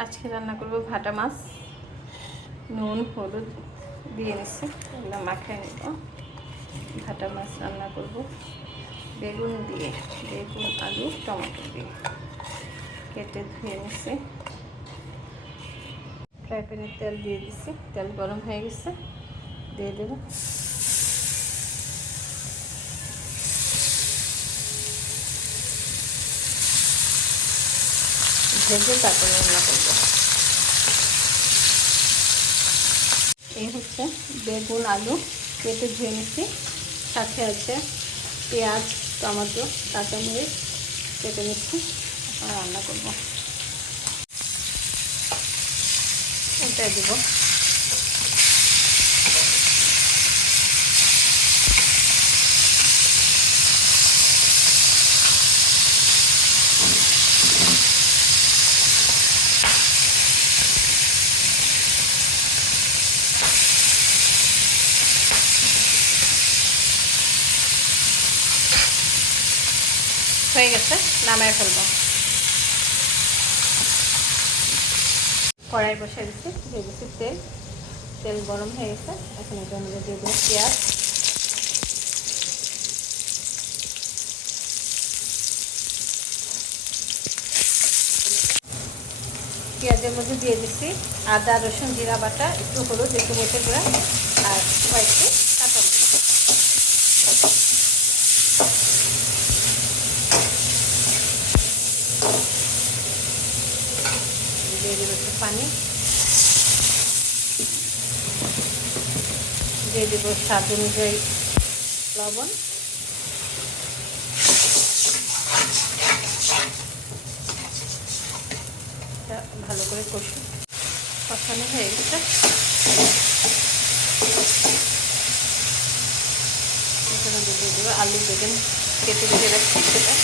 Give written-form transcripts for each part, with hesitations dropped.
আজকে রান্না করব ভাটা মাছ, নুন হলুদ দিয়ে নিচ্ছি, এগুলো মাখিয়ে নেব। ভাটা মাছ রান্না করব বেগুন দিয়ে, বেগুন আলু টমেটো দিয়ে কেটে ধুয়ে নিচ্ছি। ফ্রাই প্যানে তেল দিয়ে দিচ্ছি, তেল গরম হয়ে গেছে, দিয়ে দেব ভেজে তারপরে রান্না করব। এই হচ্ছে বেগুন আলু কেটে ধুয়ে নিচ্ছি, সাথে আছে পেঁয়াজ টমেটো কাঁচামরিচ কেটে নিচ্ছি, রান্না করব। উল্টে দেব, হয়ে গেছে, নামায় ফেলবো। কড়াই বসিয়ে দিচ্ছি, দিয়ে দিচ্ছি তেল, তেল গরম হয়ে গেছে। এখন এটার মধ্যে দিয়ে দেবো পেঁয়াজ, পেঁয়াজের মধ্যে দিয়ে দিচ্ছি আদা রসুন জিরা বাটা, একটু হলুদ, একটু মরিচের গুঁড়া আর কয়েকটি কাঁচামরিচ। দিয়ে দেবো একটু পানি, দিয়ে দেবো স্বাদ অনুযায়ী লবণ, ভালো করে কষানো হয়ে গেছে। এখানে দিয়ে দেবো আলু বেগুন কেটে দিয়ে রাখছি সেটা,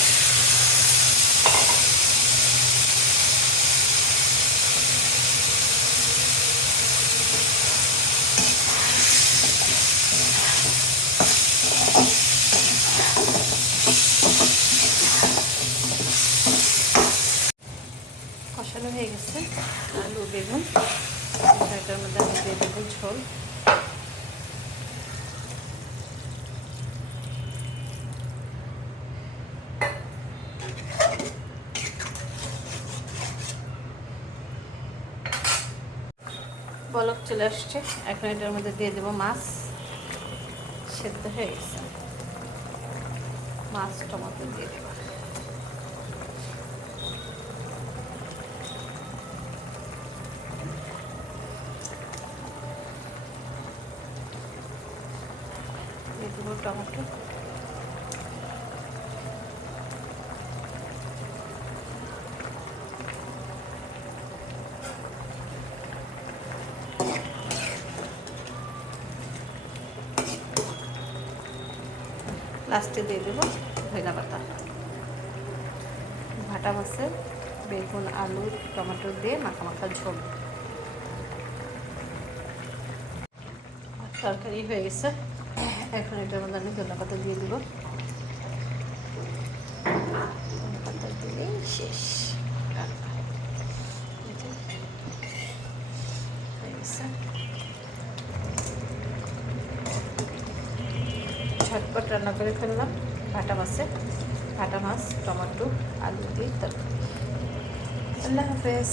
কষানো হয়ে গেছে আলু বেগুন। এটার মধ্যে আমি দিয়ে দেবো ঝোল, বলক চলে আসছে। এখন এটার মধ্যে দিয়ে দেবো মাছ, সেদ্ধ হয়ে গেছে, মাছ টমেটো দিয়ে দেবো। দিয়ে দেবো টমেটো, লাস্টে দিয়ে দেবো ধনিয়া পাতা। ভাটা মাছের বেগুন আলু টমেটো দিয়ে মাখা মাখা ঝোল তরকারি হয়ে গেছে। এখন এটার মধ্যে আমি ধনিয়া পাতা দিয়ে দেবো, ধনিয়া পাতা দিলেই শেষ রান্না হয়ে গেছে। ঝটপট রান্না করে ফেললাম ভাটা মাছ টমেটো আলু দিয়ে তরকারি। আল্লাহ হাফেজ।